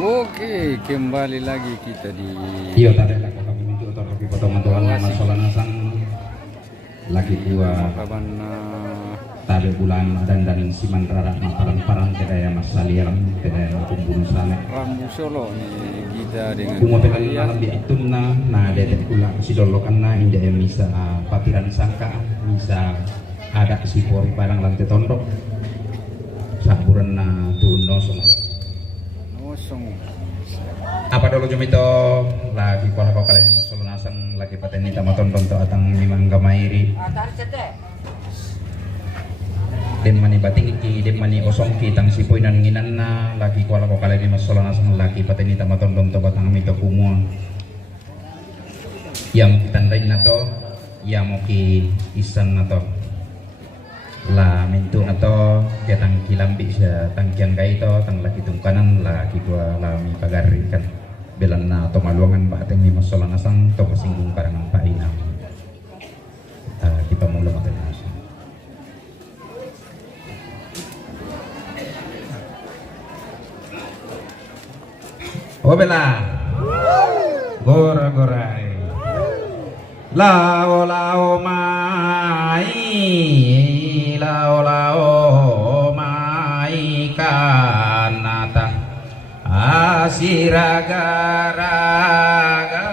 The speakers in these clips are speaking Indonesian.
Oke, kembali lagi kita di iya tadi lah kami minta otor lebih potongan Tuhan masalah nasang lagi gua kapan tabe bulan dan siman rara parang kedaya mas saliang kedaya kumpul sana Rambu Solo nih kita dengan bunga pelan di ituna nah detek pula si dolokan na indah bisa patiran sangka bisa ada si pori parang lantai tondok saburan na tuno semua Nosong. apa dulu jumito lagi kola kau kalian musul nasang lagi pateni tamaton tonto atang mimang gamairi dem mani bating iki dem mani osong ki tang sipoy nan nginan na lagi kola kau kalian musul nasang lagi pateni tamaton tonto batang mito kumua yang tandain nato yang mau ki isan nato la mintu nato ketang kilambi sa tangkian kai to tang laki tungkanan laki gua lami pagari kan belan na to maluangan ba teng ni masola nasang to pasinggung karangan pa ina kita mula maten nasa oh bela gora gorai lao lao mai lao lao mai kanata asiraga raga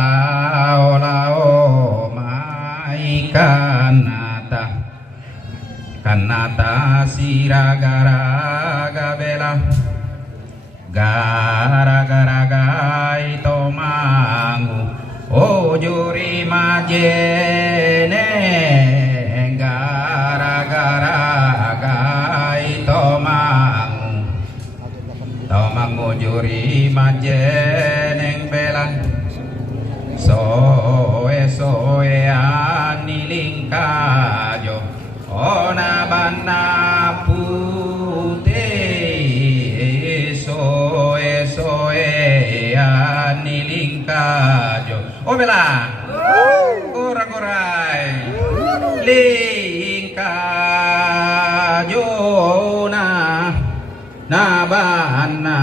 lao lao mai kanata kanata asiraga raga bela gara gara gai tomangu ojuri majene gara-gara gai tomang ujuri majeneng belang soe anilingkajo ona bana putih soe anilingkajo oh bela kurang-kurai lingkajona nabana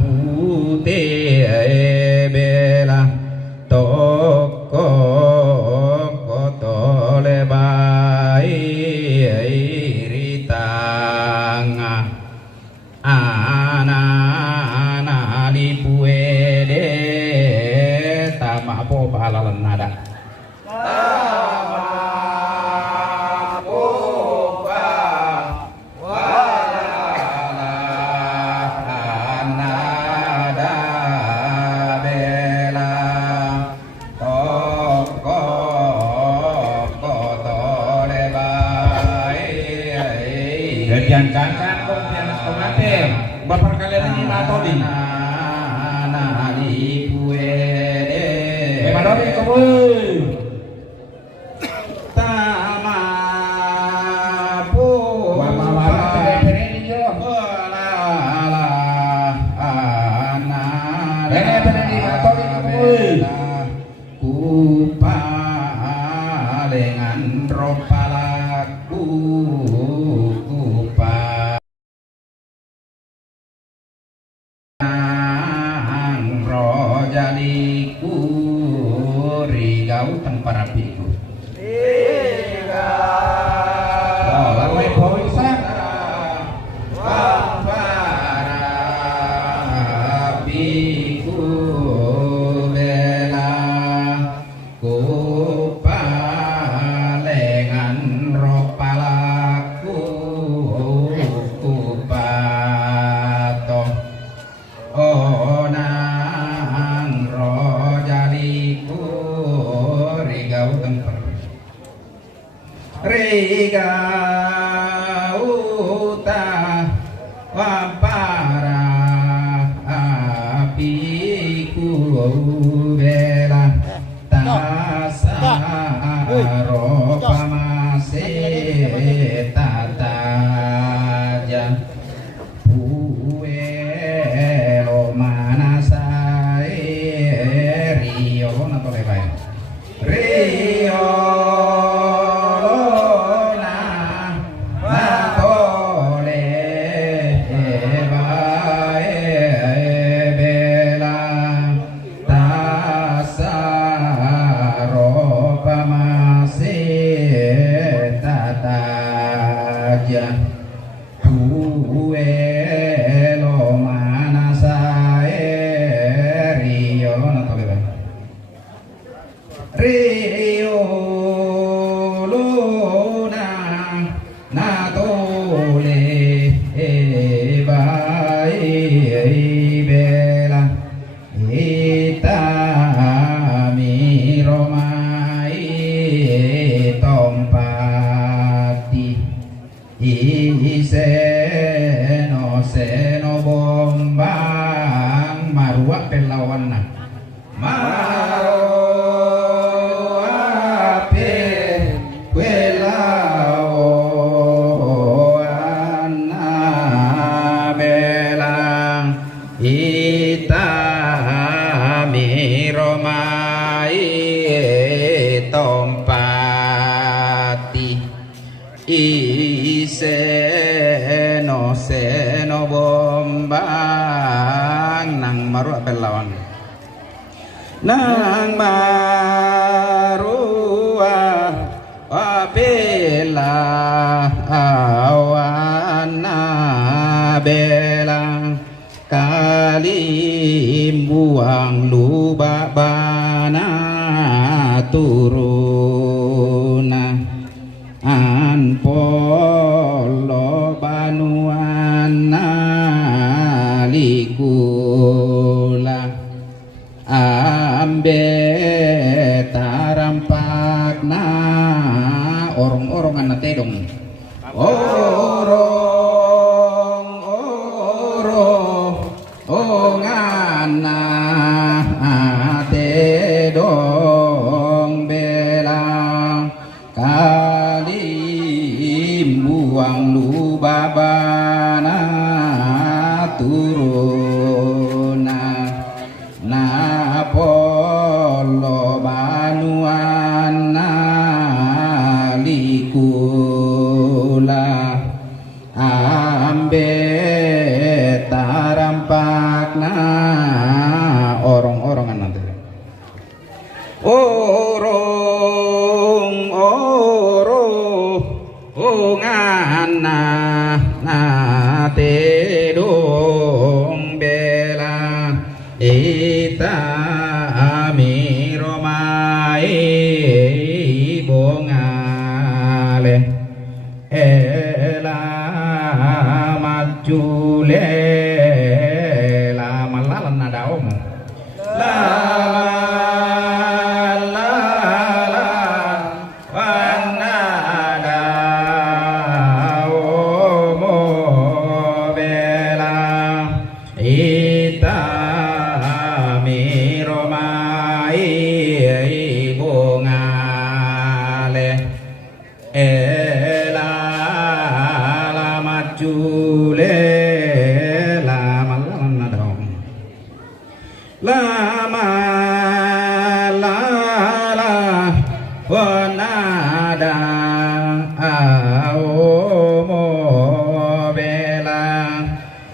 putih bela toko kotole bai ritanga ana lipuede tama po pahalalan nada bapak kalian ini matodi nali puede matodi kamu tama pu mama pere yo la la ana pere matodi kamu kupalengan ropalaku jaliku rigau teng parapiku rigau lamai poisak parapiku bela kupalengan ropalaku kupato ona rigauta wapara apiku bela tasaro pamase tataja puelo manasai rio nato lebai rio aja tuwe lo manasae rio na tabe ba rio luna na tole bai bela ita mi romai tompati seno bombang marua pelawan na seno bombang nang marua pelawan nang marua apela awana belang kalim buang lubabana turuna an polo banuana ligula ambe tarampakna orong-orongan na tedong orongan na tedong belang buang lubabana turuna na polo banuana likula ambe tarampakna orong-orongan nanti ngana na tedong bela ita mi romai bongale ela majule la malalan na daom la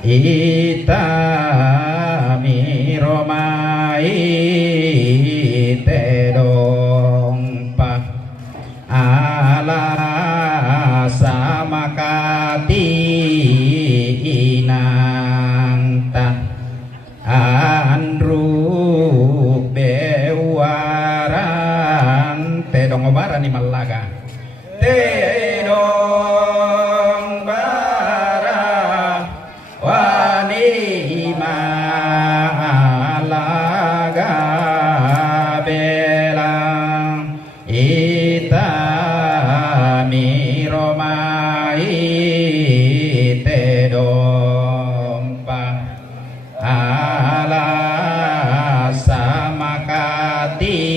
ita mi romai tedong pa ala samakati inanta andru bewaran tedong obaran ni malaga tedong bara wani malaga belang ita mi romai tedong pa ala samakati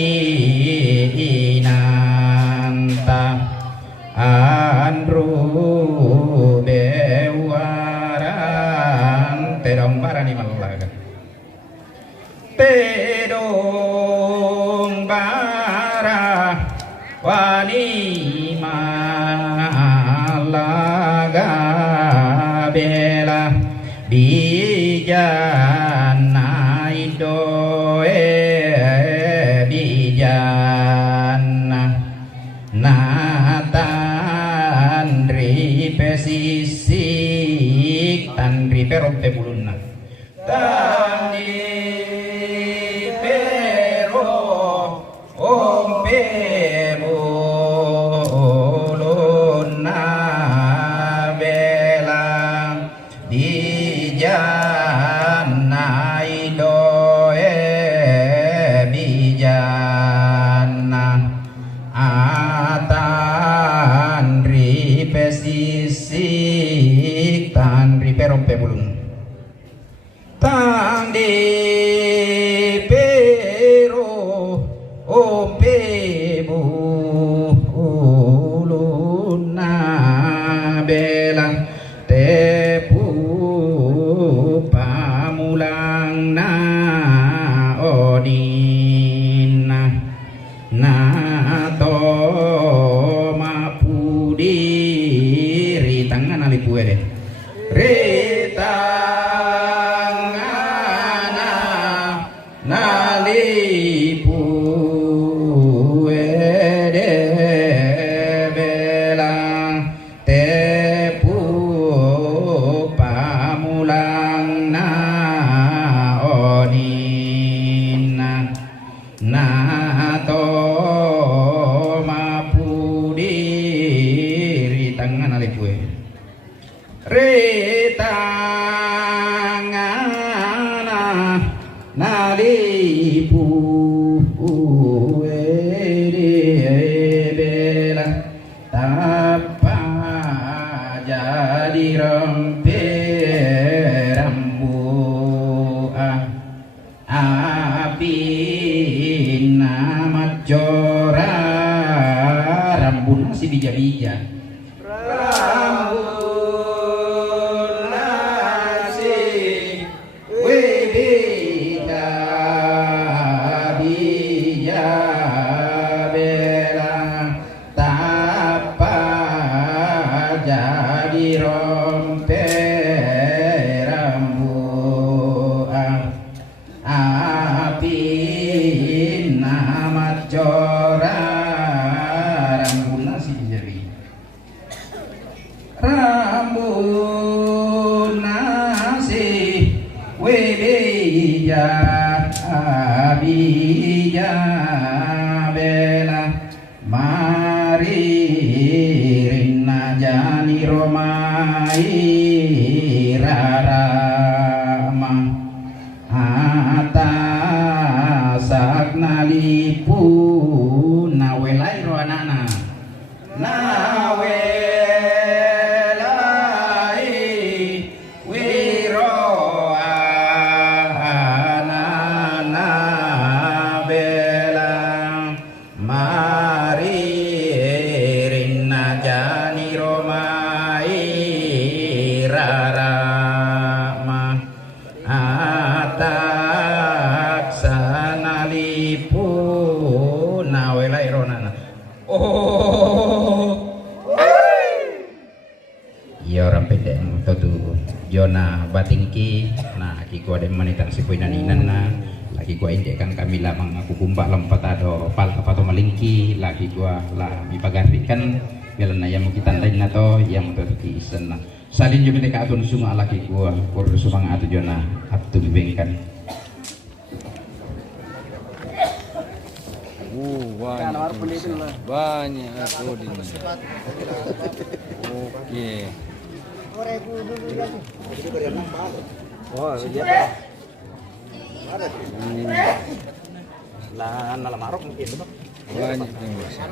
inanta andru bewaran tedong barani malaga tedong bara wani malaga bela bijana idoe bijana natandri pesi rompe mulunna tani pero ompe mulunna bela di janai doe bijana atan ripe sisik tan ripe rompe bulung tang di pero ompe buluna belang tepu pamulang na odina na to mapudi ritangan alipu ede ritangana nalipu ede belang tepu pamulang na odina na to mapudi ritangan alipue ritangana nalipu bela tapa jadi rempe rambu api nama jora rambun si bija-bija rambun nasi wibija bija bela tapa jadi rompe rambu api nama jora rambun nasi jadi rambun nasi wedija bija bela mari rinna jani romai rarama atasak nalipu nawelai roanana nawelai wiro anana bela mari rinna jani romai rarama atak sanalipu nawelai ronana ya orang pendek tu Jona batingki nah ki ko de manitan si puinaninan na lagi gua indek kan kami lamang aku kumbak lompat ado pal apa to malingki lagi gua lah mipagarikan belan na yang kita tandain na to yang to ki isen na salin jo mereka atun sunga lagi gua kur sumang atu Jona atu bibengkan banyak aku di sini. Oke. Oh, iya. Lah, nala marok mungkin itu. Banyak yang besar.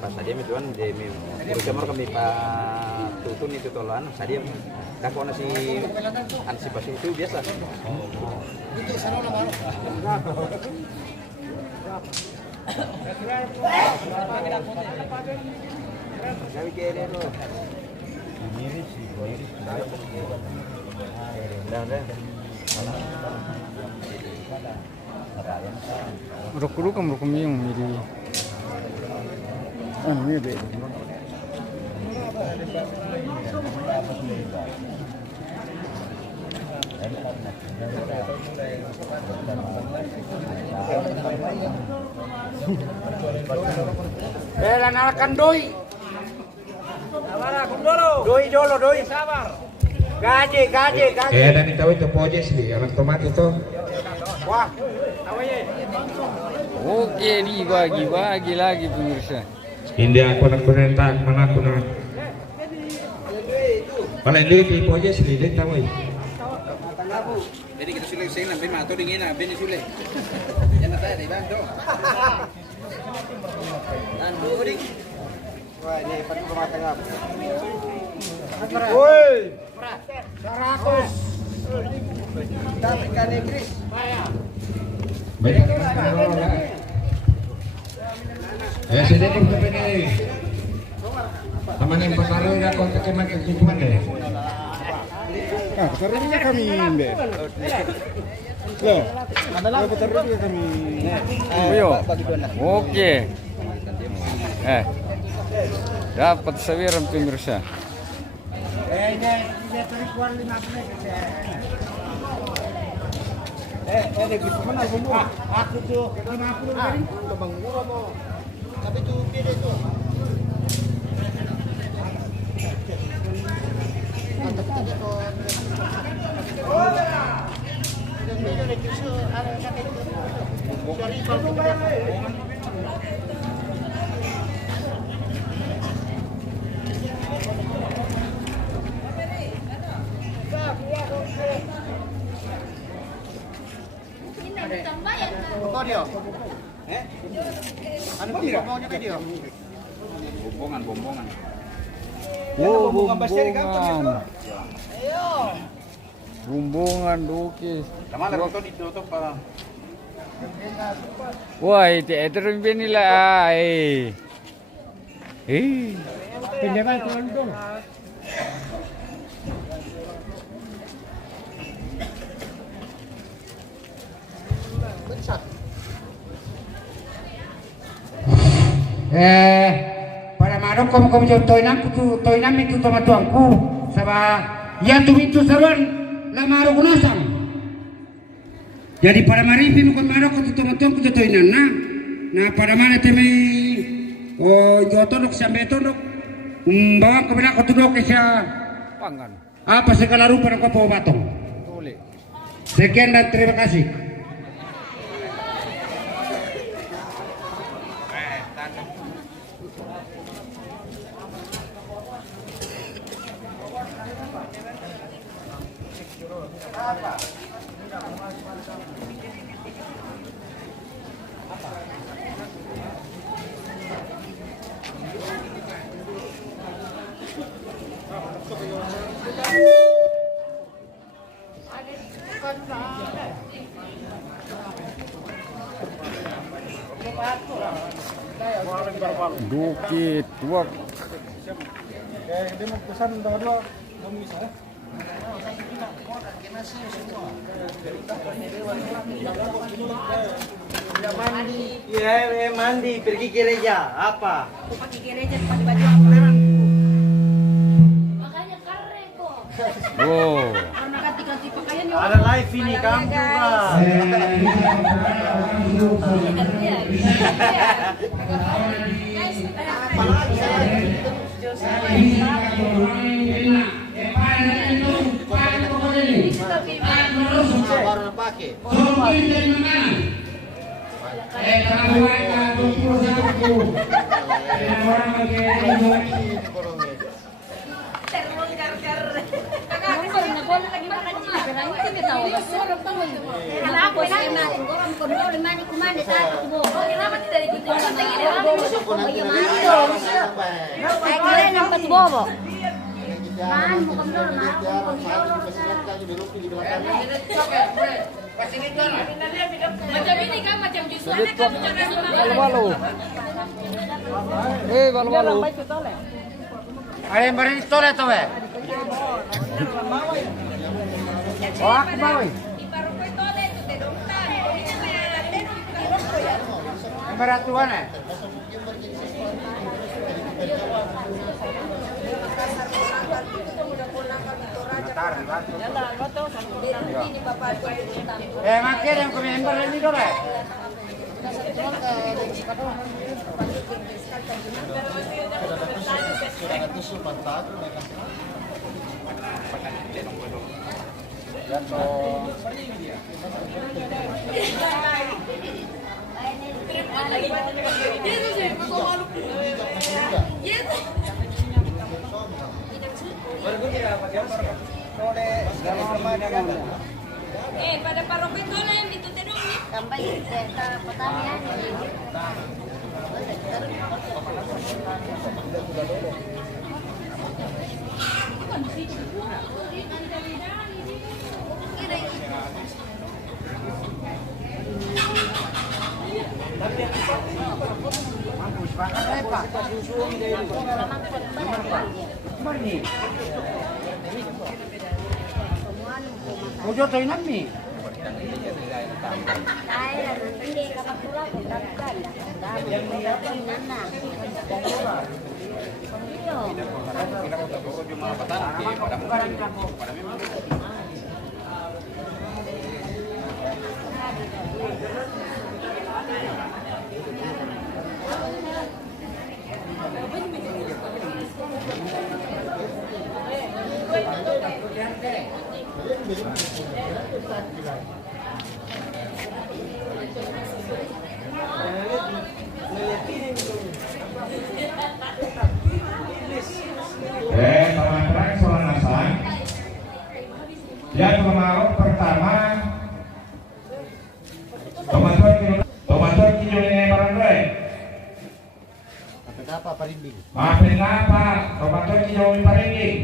Pas tadi tuan di kamar kami pak tutun itu toloan tadi kakak nasi antisipasi itu biasa. Kami kere lo. Ini sih, ini. Rukam yung miri. Ano yun be? Nalakan doi. Sabar, doi dolo, doi. Sabar. Gaji. ada nih tahu itu pojes sih, anak tomat itu. Wah. Oke, dibagi lagi pemirsa. Ini aku nak perintah mana aku nak. Paling di pojes sih, dia tahu. Jadi kita sulit sing lambe mato dingin na ben sulit. Yan na tayo, di ba? Do. Ding. Wah, ini pati kumatangap. Woi. 100. Dapat kan Inggris. Banyak. Sini nih ini. Taman yang pertama ya kontak keman kehidupan deh. Petarnya kami imbe. Loh, petarnya kami. Ayo. Oke. Dapat sawiran pemirsa. Aku tuh 50 kali. Bang murah mo. Tapi tuh beda tuh. Apa dia? Anu bombongannya ke dia? Bombongan. Oh, bumbungan. Bumbungan dukis. Tama lang ito ditutok para. Wah, itu rin nila ay. Pindah ba ito ito? Para marok como yo toinam itu toma tuangku saba ya tu itu saban la marok kunasam. Jadi para maripi mukon marok tu toma tuangku tu toinan na para mana temi yo tonok sampai tonok bawang ke benak tu dok siya Pangan. apa segala rupa ng kapo batong. Tuli. Sekian dan terima kasih. Dukit, wak. Iya, mandi pergi gereja. Apa? Aku pakai gereja pakai baju apa? Makanya keren kok. Wow. Karena ganti-ganti pakaian ya. Ada live ini kamu juga. Baru pakai. Macam ini kan macam jus mana kan Balu-balu. Balu-balu. Ada yang beri tole tu be. Oh aku mau. Beratuan makin yang member ini dole. Pada parokin dulu yang itu terus. Sampai ke pertanian. Ojo toinan mi. Teman-teman soal nasan. Yang kemarau pertama teman-teman kijonya barangkali. Apa parinding? Maafin apa? Teman-teman kijonya parinding.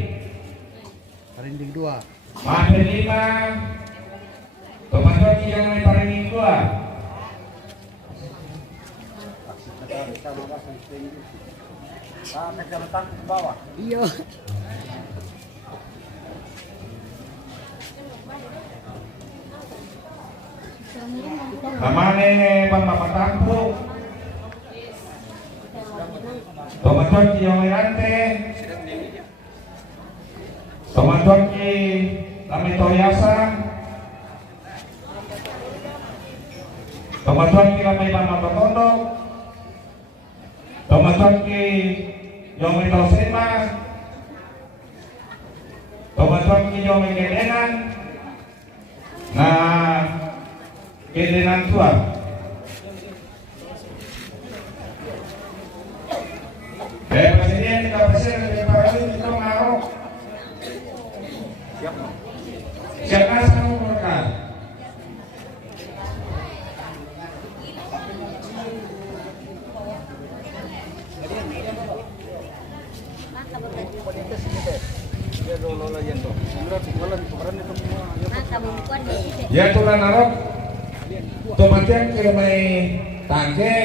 Parinding 2. Maafin 5. Teman-teman kijonya parinding 2. Kecamatan ke bawah. Iya. Namanya Bang Bapak Tampu. Teman-teman kijonya rante. Teman-teman ki Lamito Yasan. Teman-teman ki Lamay Mama Tondok. Teman-teman ki Yomi Tosema. Teman-teman ki Yomi Kedengan. Nah, Kedengan tua. Presiden kita presiden dari Paradu kita mengarok. Siapa yang menguruskan? Ya tulan narok. Tomatnya kira may tangke.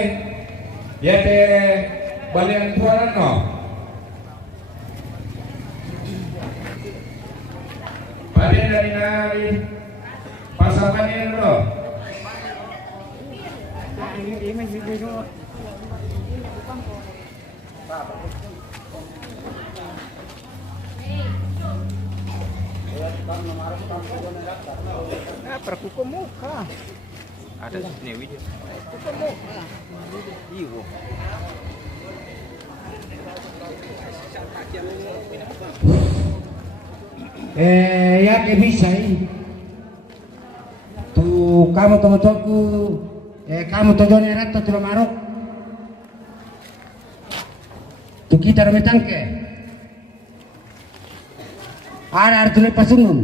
Ya te balian tuaran no. Balian dari nari pasangan ini no. Perkuku muka. Ada Newi dia. Iyo. Ya que bisa ini. Tu kamu teman-temanku, kamu tujuannya rata tu marok. Tu kita remetang ke. Ada arti lepas sungun.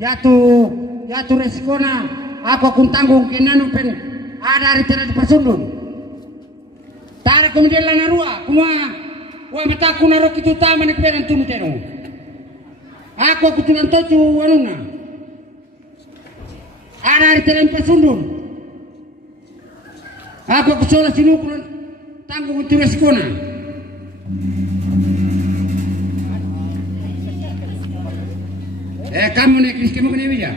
Ya tu resikona. Aku akan tanggung kenanu pen. Ada arti lepas sungun. Tarik kemudian lana rua. Wa mataku narok itu taman keberan tunu tenu. Aku tulan tocu anuna. Ada arti lepas sungun. Aku solah sinukulan tanggung itu resikona. Kamu nih kris kamu kena bija.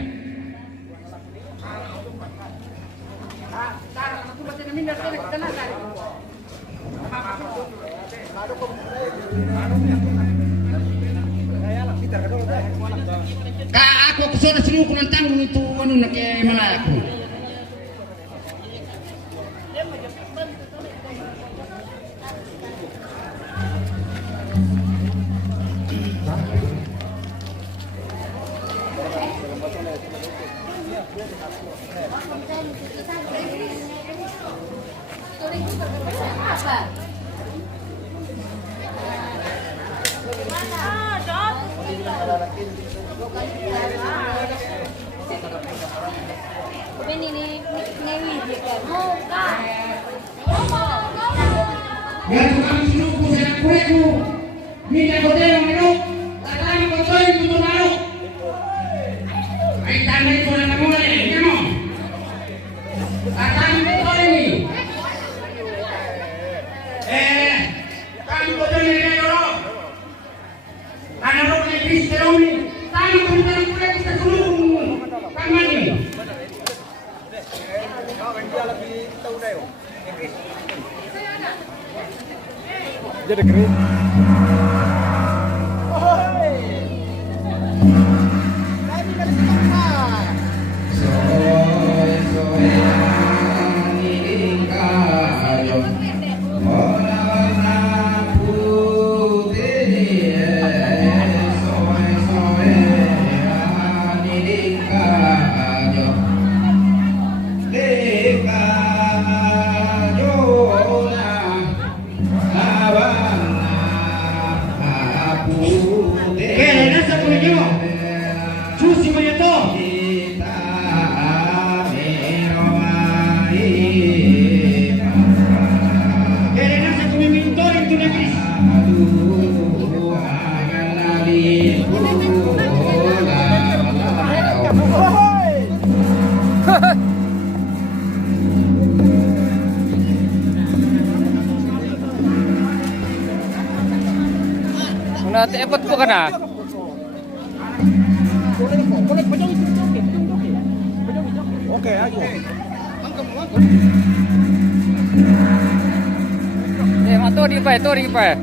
Aku kesana sini ukuran tanggung itu anu nak mana aku. Ini ngewi gitu. Oh, Kak. Ya tukang suruhku saya kureku. Minta kodenya menuk. Tatang kotoy kutu maruk. Ay tanay ko na naman eh. Yan mo. Tatang kotoy ni. Kami kotoy ni Rero. Anak ni Kristero ni. Tangan ko na ng kureku sa sulong. Tangan ni. Jadi keren. Nanti epot po ka na. Oke, ayo. Ito di pa.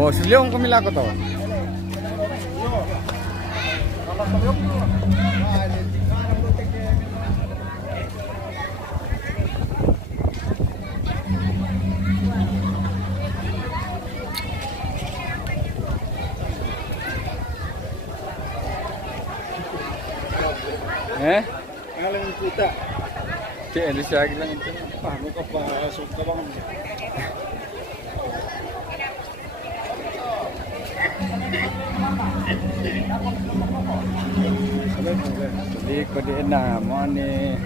Oh, silyong kumila ko to. Ngalang puta. Cik, ada siya lang ito. Paano ka pa? Suka bang? Jadi ko di na mo ni.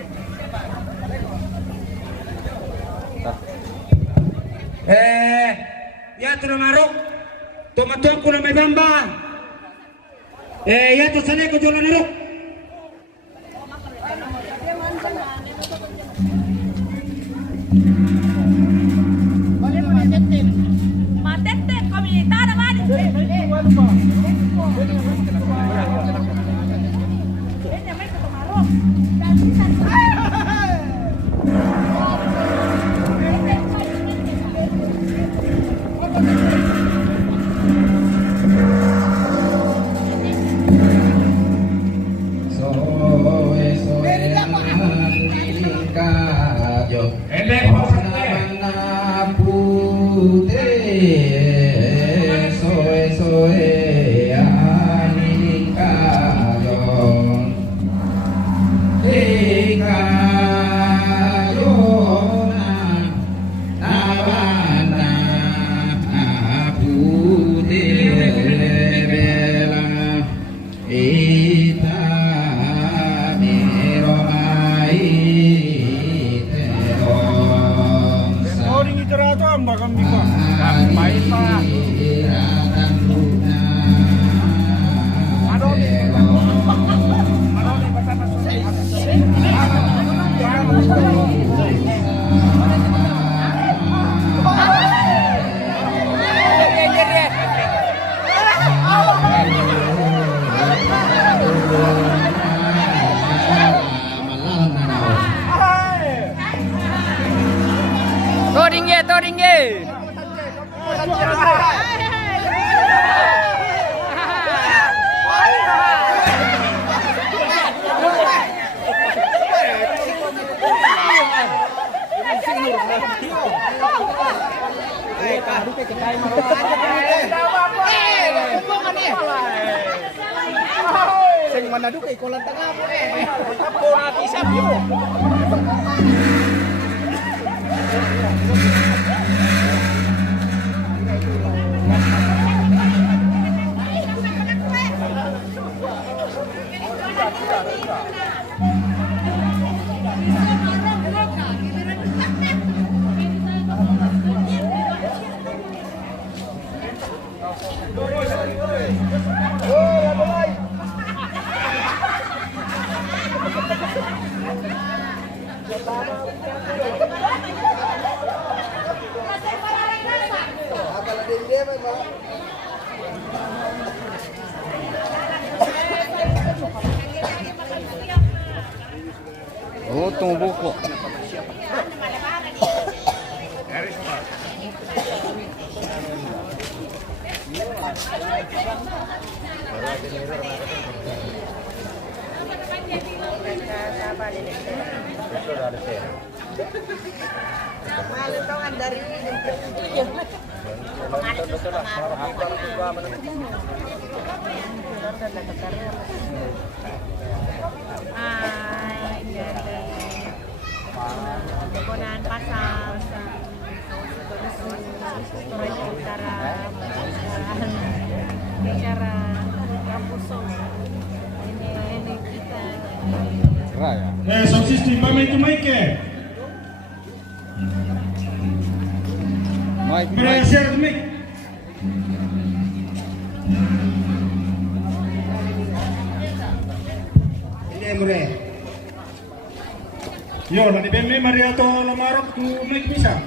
Ya tu narok. Tomaton ko na may bamba. Ya tu sanay ko jola narok. Matete kami tara mari. Toringge. Sing Manado kay Kulang Tanga po eh. Tapo natin sa view. Oh, tunggu buku. Kegunaan pasang Toraja Utara, bicara kampusong ini kita. Raya. Sound system, pamit Mike. Mike. Share mic. Ini mure. Yo, nanti bemme Mariato Lamarok tu mic bisa.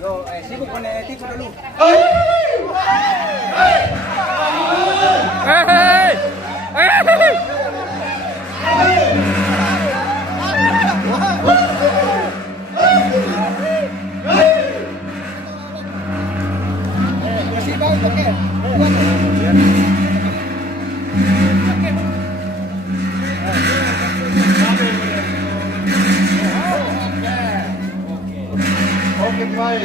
Yo, sibuk con el tipo de luz. Oke, baik.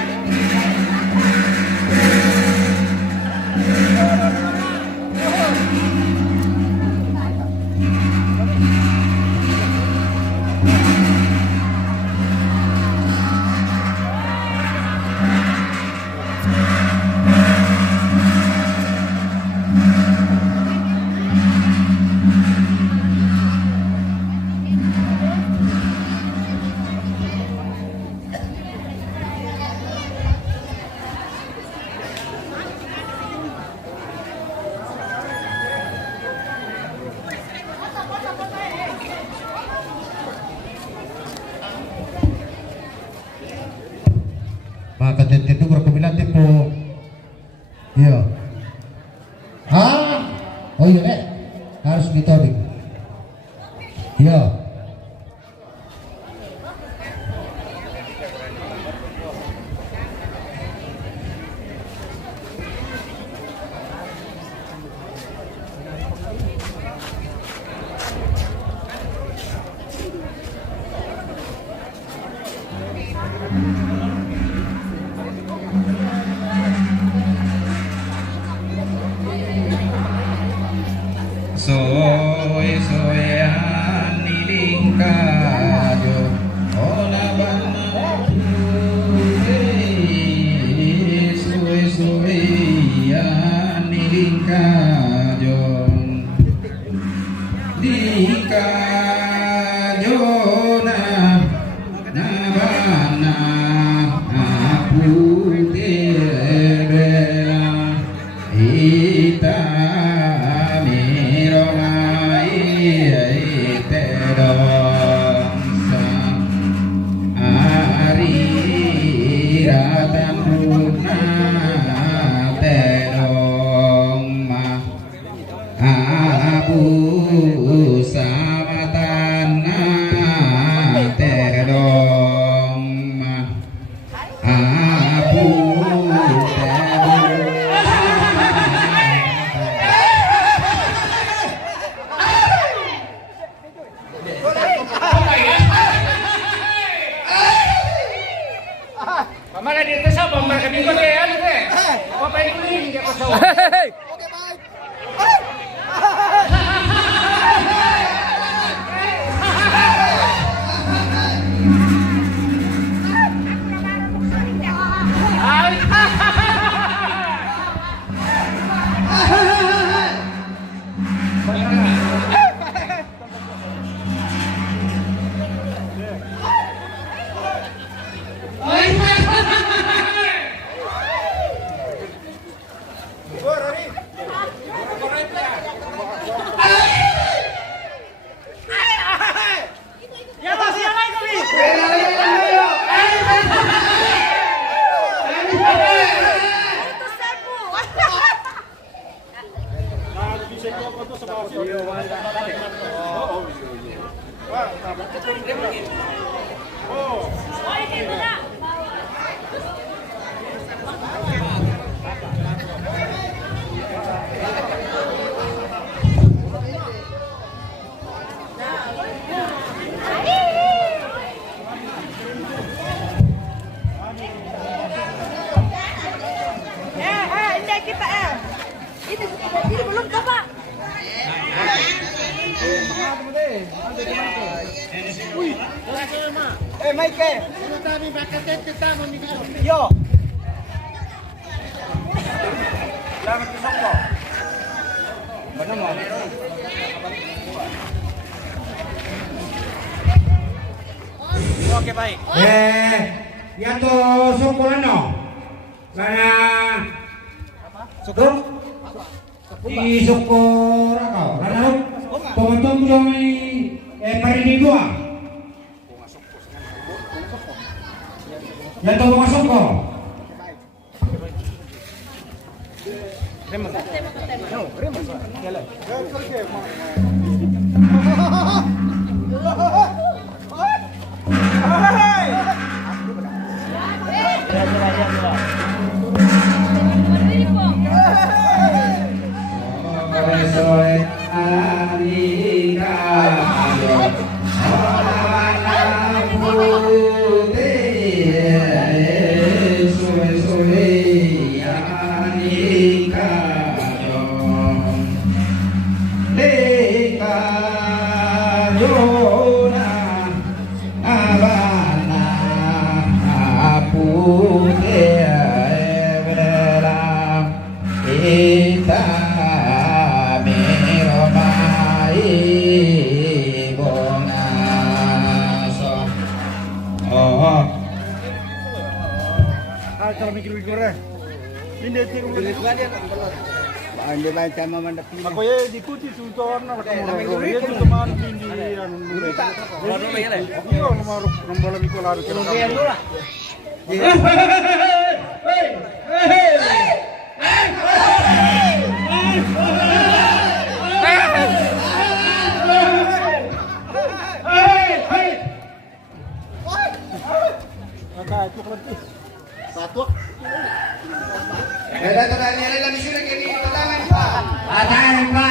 Maka itu berkebilan tipu. Iya. Oh iya deh. Harus ditodik. Iya. Ini kita ini belum coba. Mike. Yo. Selamat besok kok. Benar mau. Oke baik. Ya to sukulano. Sana Sukur? Di syukur ako. Lalu tumatong ko may parinigwa. Yan to pumasok ko. Hindi ba tayo mamandapin? Ako ye dikuti sutor na kamu. Ye tu teman pindi anu nure. Yo nomor nomor ko laro kira. Patayin pa.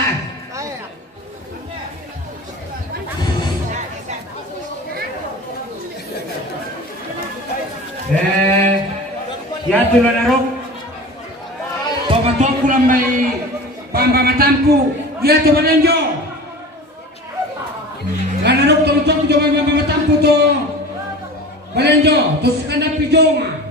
Ya tulah narok. Pagkatok ko lang may pambamatamku. Ya to balenjo. Narok tumatok ko may pambamatamku to. Balenjo, to sekanda pijonga.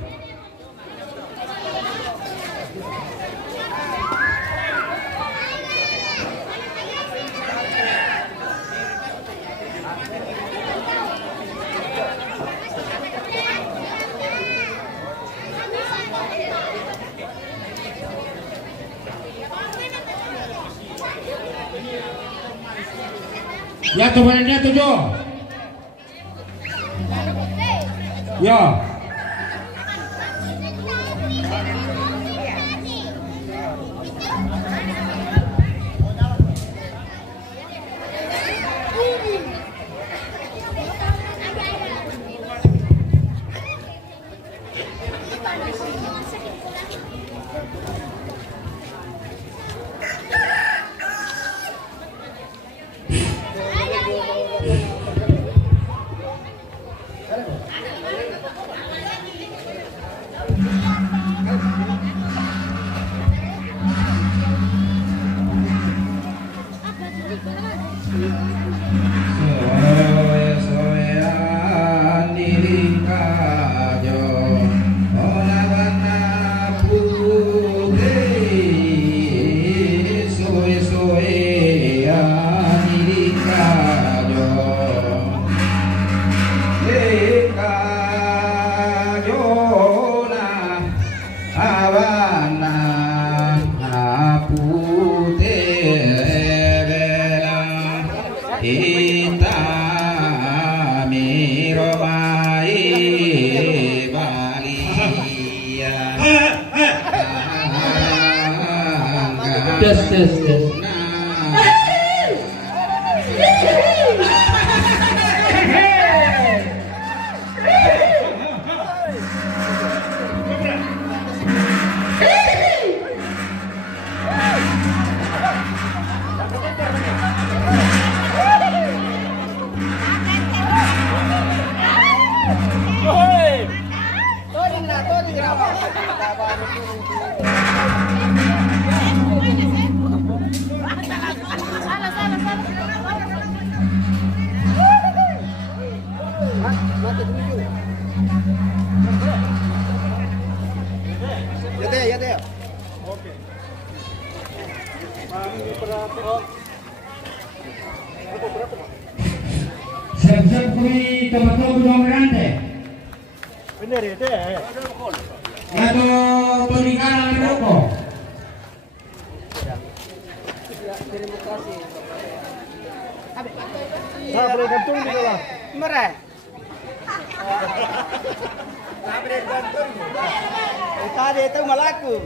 Ya to balenjo to jo. Ya. wana putih belang hitam miromai balia Tes. Ya deh. Siap-siap kami teman-teman berante. Bener ya deh. Yaitu peninggalan rokok. Nah, boleh gantung di dalam. Merah. Tadi itu malaku.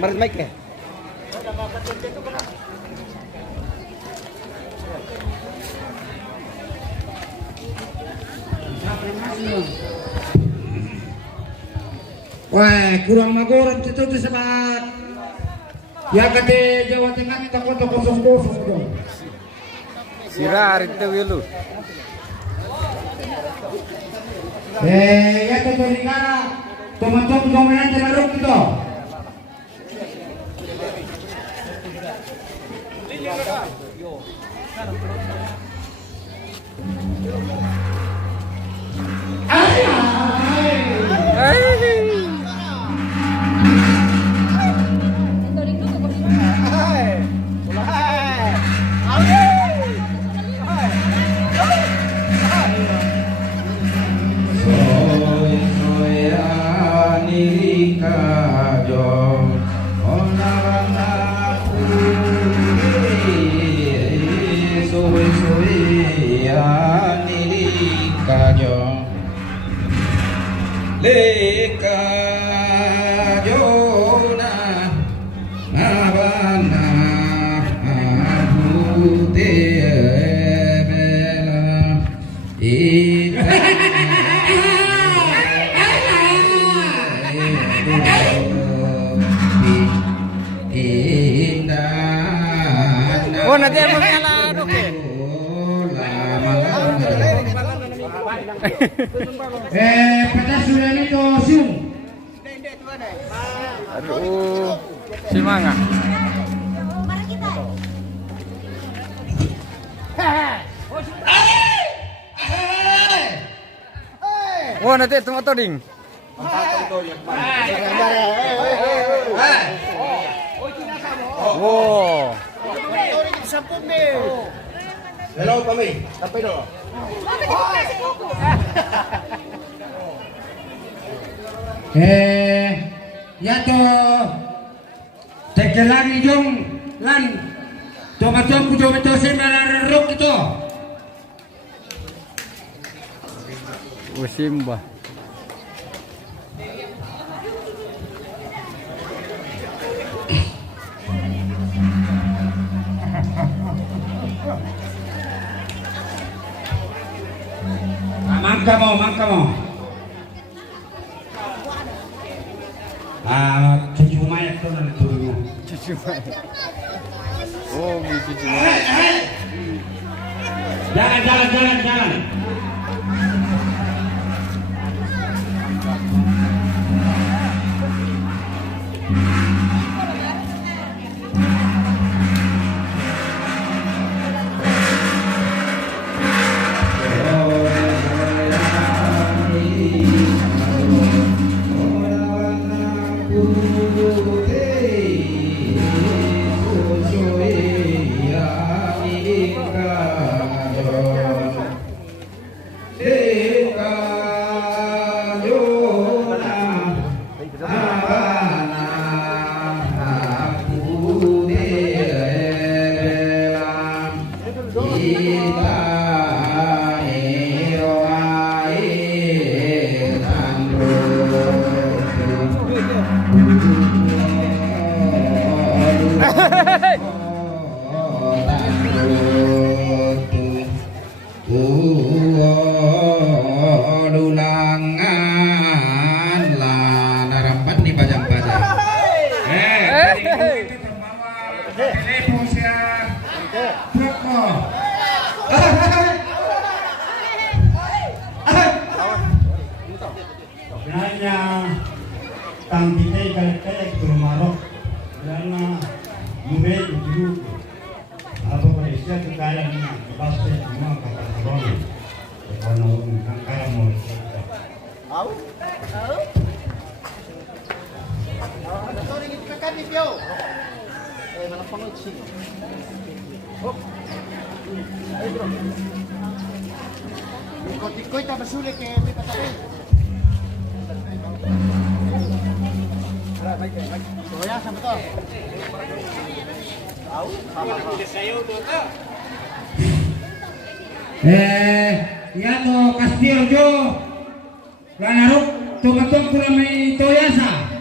Marit mic ya? Wah, kurang magurot itu sebat. Ya kate Jawa Tengah kita kota kosong-kosong dong. Sirar itu wilu. Ya kate negara teman-teman dominan terlarut itu. Leka jona ngabana putih belang Oh, nanti emang nyala oke. Pedas sudah itu siung. Aduh, semangat. Mari kita. Oh, nanti tunggu toding. Wow. Hello kami. Sampai dulu. Ya to tekelani jong lan tomatom ku jom to semararok itu. Usimba. Mangka mo. Cucu mayat tuh nanti turunnya. Cucu mayat. Oh, cucu mayat. Jalan. Dulangan lah narampan nih bajang-bajang. Telepon siap. Pokok. Sebenarnya tang kita kali-kali ke rumah roh karena mube itu apa Malaysia tu kaya ni pasti semua kata orang orang kaya mau Ikut-ikut tak bersulit ke kita tapi. Soya sama tu. Ya to Castillo Lanaruk tumatok pula may toyasa.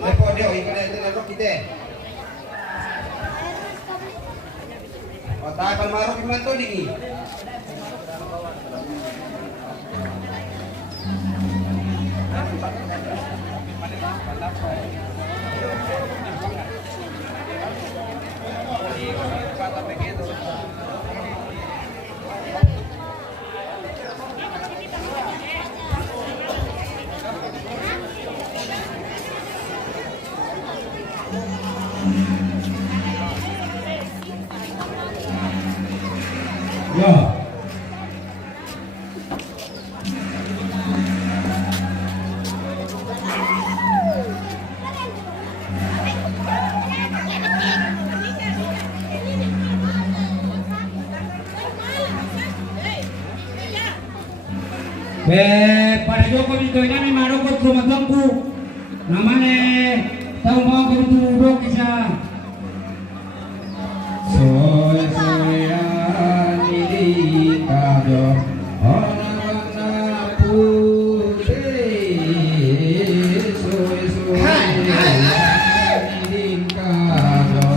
Lepo dia ikan itu narok kita. Otak akan maruk iman tu dingin. Ya. Pada Joko itu ini maroko rumah tangku namanya tahu mau keduduk kisah Soya-soyan ini kado orang putih. Soya-soyan ini kado kado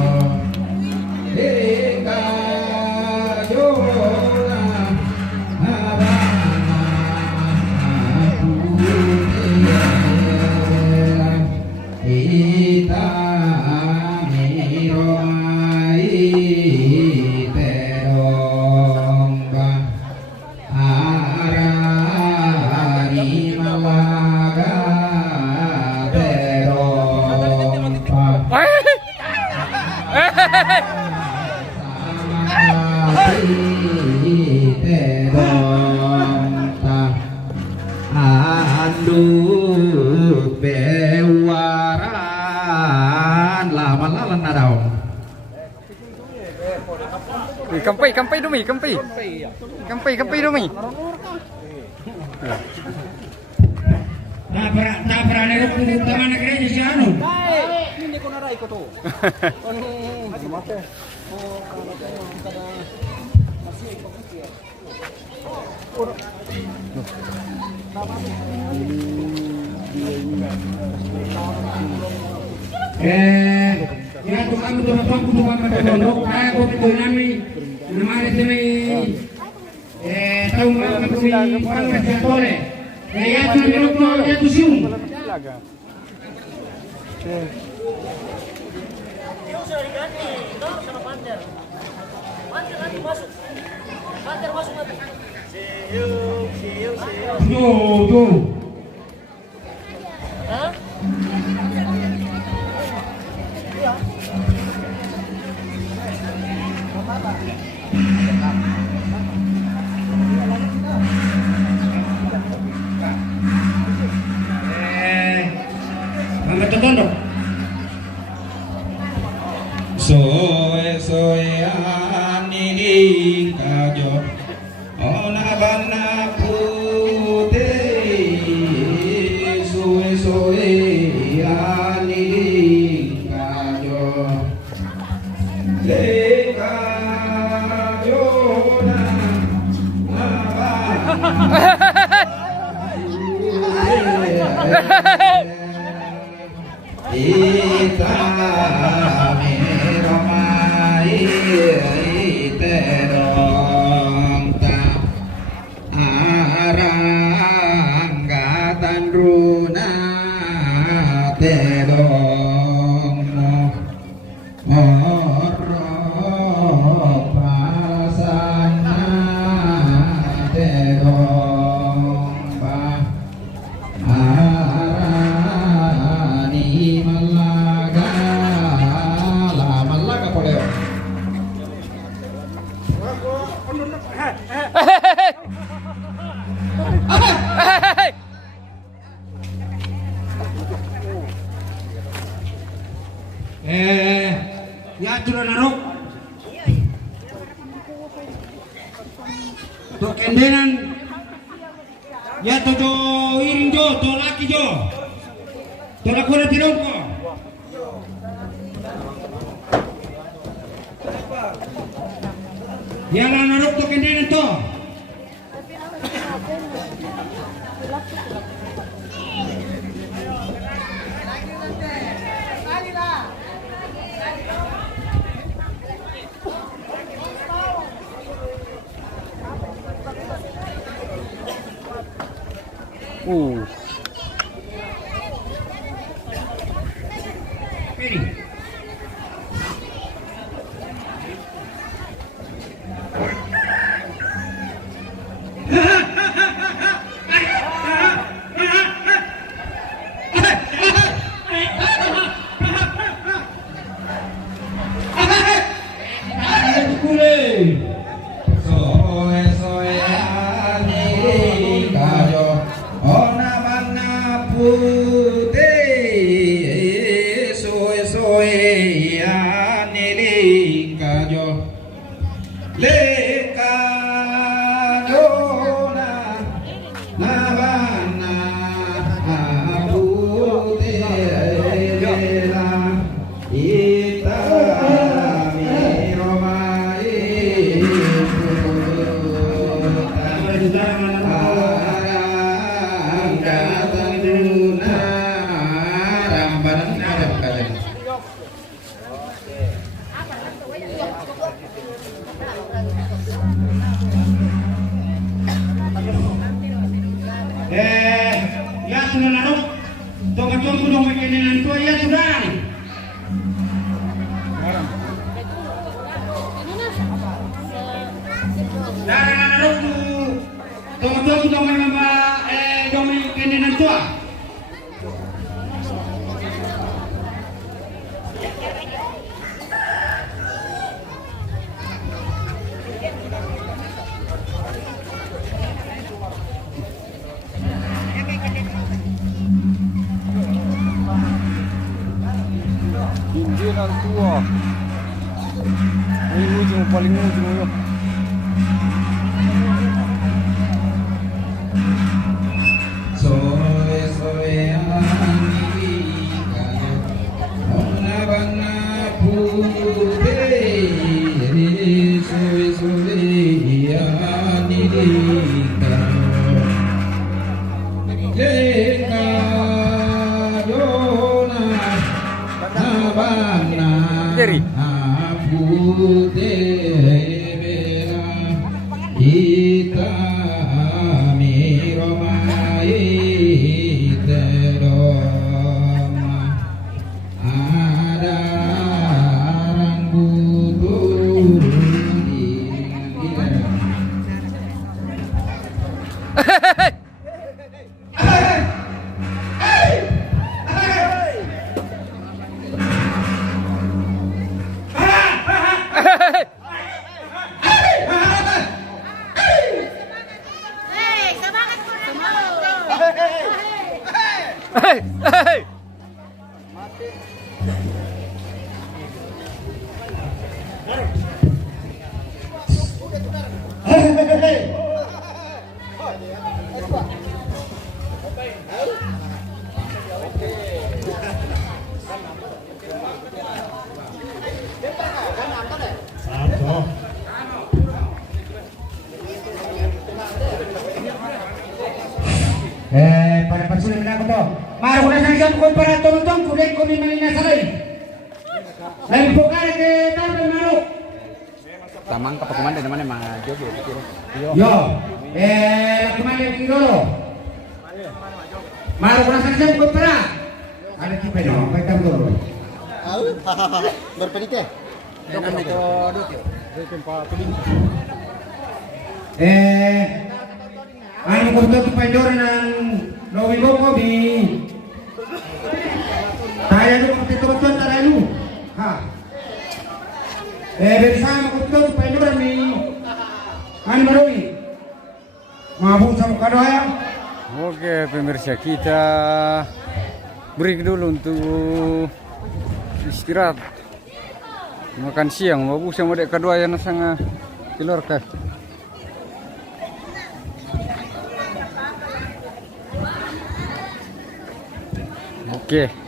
Anduk bewaran lawan-lawan nadaw. Kampai dumi. Kampai dumi. Tak berani rukun teman negeri si anu. Ini ko naray ko to. Ya tu kami tu betul pondok. Aku itu nami nama itu ni. Tahu mana tu ni pangkat jatole. Ya tu betul ya tu siung. Tuh. niling kajo ona bana putih suwe-suwe niling kajo leka jona ita meromai terong ta aranggatan runa terong moro pasana terong pa arani malaga la malaga poleo ya sudah narok to kendenan ya to do iring jo to laki jo to lakuna tirongko ya la narok to kendenan to ya sudah narok tongkat-tongkat dong makinan tua ya sudah darah narok tu tongkat-tongkat dong makinan tua Jinjiran tua. Ini ujung paling ujung yuk. Jadi Satu. Pada pasukan na ko to. Maro ko na sa isang ko para tumutong kulit ko ni Manila Saray. Lain po kaya ke Tarbay Maro. Tamang kapag kumanda naman yung mga jogi. Yo, kemana Kidolo? Maro ko na sa isang ko para. Ada tipe no, baik dulu. Berpenite. Ano ko to paidoran ng Lowi Boko bi. Tayo dulu kita betul tarayu. Ha. Bersama ko to paidoran ni An Marowi. Mabuk sama kado ya. Oke pemirsa, kita break dulu untuk istirahat makan siang. Mabuk sama dek kedua yang sangat kilor kah. Oke.